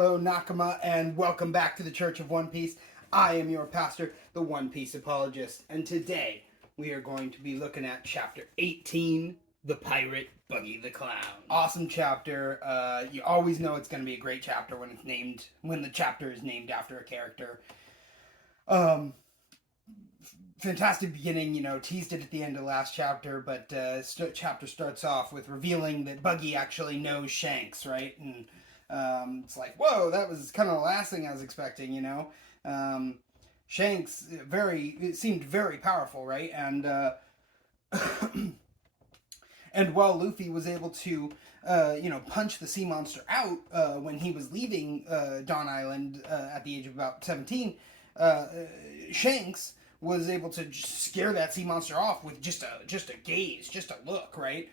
Hello, Nakama, and welcome back to the Church of One Piece. I am your pastor, the One Piece Apologist, and today we are going to be looking at Chapter 18, The Pirate Buggy the Clown. Awesome chapter. You always know it's going to be a great chapter when the chapter is named after a character. Fantastic beginning, teased it at the end of last chapter, but chapter starts off with revealing that Buggy actually knows Shanks, right? And it's like, whoa, that was kind of the last thing I was expecting, Shanks it seemed very powerful, right? And and while Luffy was able to punch the sea monster out when he was leaving Dawn Island at the age of about 17, Shanks was able to just scare that sea monster off with just a gaze, just a look, right?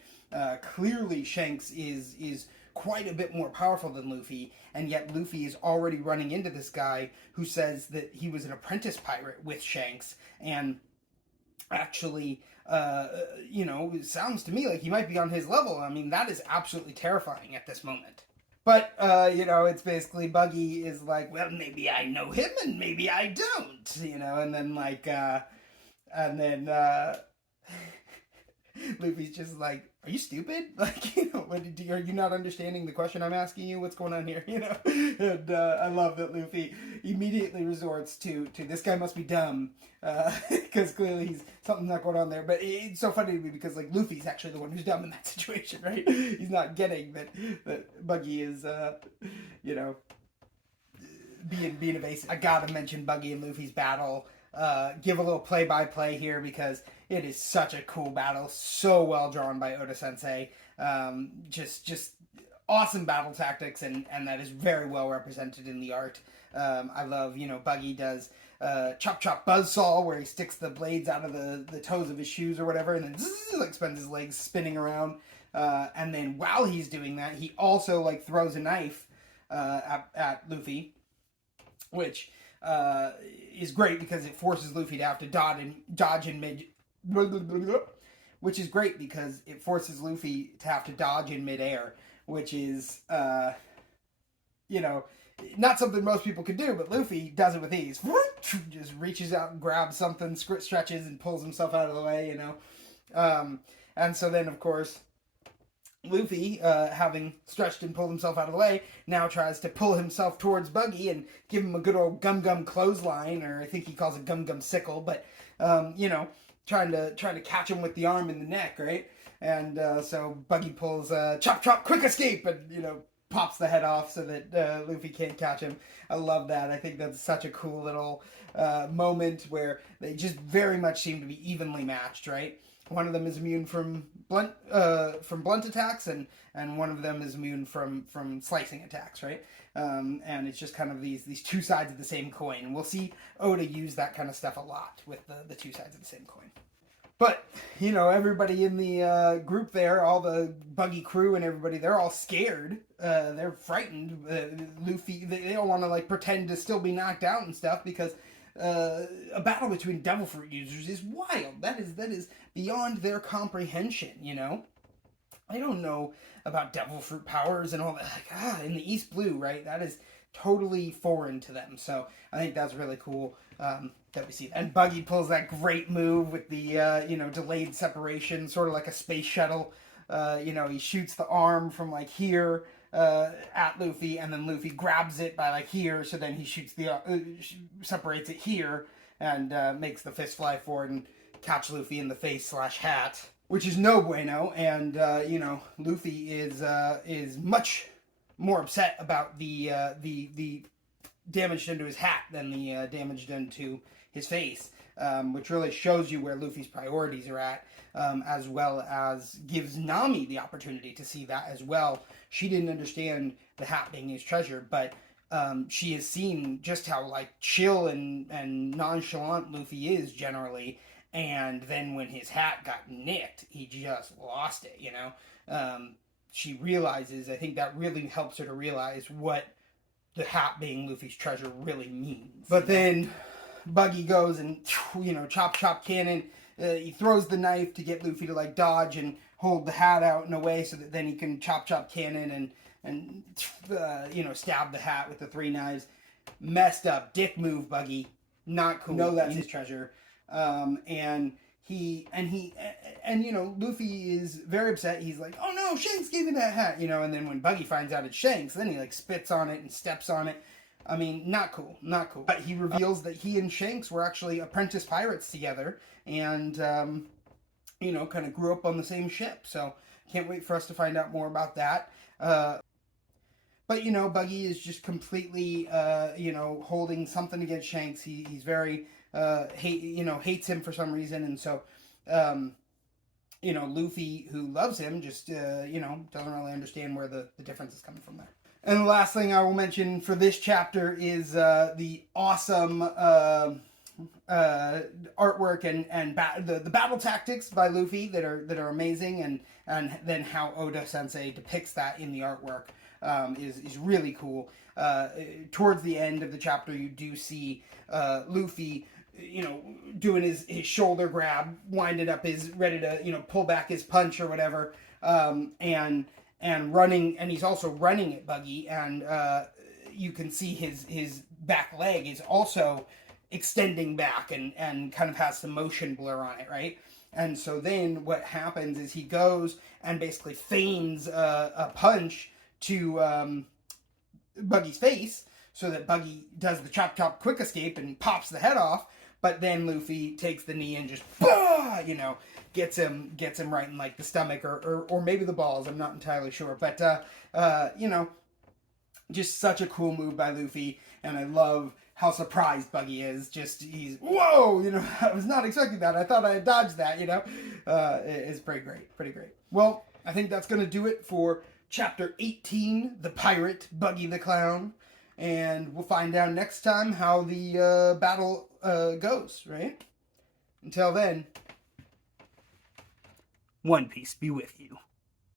Clearly Shanks is quite a bit more powerful than Luffy, and yet Luffy is already running into this guy who says that he was an apprentice pirate with Shanks, and actually, it sounds to me like he might be on his level. I mean, that is absolutely terrifying at this moment. But, it's basically Buggy is like, well, maybe I know him and maybe I don't, and then, Luffy's just like, are you stupid? Like, are you not understanding the question I'm asking you? What's going on here? And I love that Luffy immediately resorts to this guy must be dumb, because clearly something's not going on there. But it's so funny to me because, like, Luffy's actually the one who's dumb in that situation, right? He's not getting that Buggy is, being evasive. I gotta mention Buggy and Luffy's battle. Give a little play-by-play here because it is such a cool battle, so well drawn by Oda Sensei. Just awesome battle tactics, and that is very well represented in the art. I love, Buggy does chop chop buzzsaw where he sticks the blades out of the toes of his shoes or whatever, and then spends his legs spinning around. And then while he's doing that, he also throws a knife at Luffy, which is great because it forces Luffy to have to dodge in mid, which is great because it forces Luffy to have to dodge in midair, which is, not something most people could do, but Luffy does it with ease. Just reaches out and grabs something, stretches and pulls himself out of the way, and so then, of course, Luffy, having stretched and pulled himself out of the way, now tries to pull himself towards Buggy and give him a good old gum-gum clothesline, or I think he calls it gum-gum sickle, but, trying to catch him with the arm in the neck, right? And so Buggy pulls chop chop quick escape and, pops the head off so that Luffy can't catch him. I love that. I think that's such a cool little moment where they just very much seem to be evenly matched, right? One of them is immune from blunt attacks, and one of them is immune from slicing attacks, right? And it's just kind of these two sides of the same coin. And we'll see Oda use that kind of stuff a lot with the two sides of the same coin. But, everybody in the group there, all the Buggy crew and everybody, they're all scared. They're frightened. Luffy, they don't want to, pretend to still be knocked out and stuff because a battle between Devil Fruit users is wild. That is beyond their comprehension, I don't know about Devil Fruit powers and all that. In the East Blue, right? That is totally foreign to them. So I think that's really cool that we see that. And Buggy pulls that great move with the, delayed separation, sort of like a space shuttle. He shoots the arm from, here at Luffy, and then Luffy grabs it by, here, so then he shoots separates it here, and makes the fist fly forward and catch Luffy in the face / hat, which is no bueno, and, Luffy is much more upset about the damage done to his hat than the damage done to his face, which really shows you where Luffy's priorities are at, as well as gives Nami the opportunity to see that as well. She didn't understand the hat being his treasure, but she has seen just how chill and nonchalant Luffy is generally, and then when his hat got nicked, he just lost it, she realizes, I think that really helps her to realize what the hat being Luffy's treasure really means. But then Buggy goes and, chop cannon. He throws the knife to get Luffy to dodge and hold the hat out in a way so that then he can chop cannon and stab the hat with the 3 knives. Messed up, dick move, Buggy. Not cool. No, that's his treasure. And Luffy is very upset. He's like, oh no, Shanks gave me that hat, and then when Buggy finds out it's Shanks, then he like spits on it and steps on it. I mean, not cool. But he reveals that he and Shanks were actually apprentice pirates together, and kind of grew up on the same ship. So can't wait for us to find out more about that. But Buggy is just completely holding something against Shanks. He's very hates him for some reason, and so Luffy, who loves him, just doesn't really understand where the difference is coming from there. And the last thing I will mention for this chapter is the awesome artwork and the battle tactics by Luffy that are amazing, and then how Oda Sensei depicts that in the artwork is really cool. Towards the end of the chapter, you do see Luffy, doing his shoulder grab, winded up ready to pull back his punch or whatever, and running, and he's also running at Buggy, and you can see his back leg is also extending back and kind of has some motion blur on it, right? And so then what happens is he goes and basically feigns a punch to Buggy's face, so that Buggy does the chop quick escape and pops the head off. But then Luffy takes the knee and just gets him right in like the stomach or maybe the balls. I'm not entirely sure, but just such a cool move by Luffy, and I love how surprised Buggy is. He's whoa, I was not expecting that. I thought I had dodged that. It's pretty great. Well, I think that's gonna do it for Chapter 18, The Pirate Buggy the Clown. And we'll find out next time how the battle goes, right? Until then, One Piece be with you.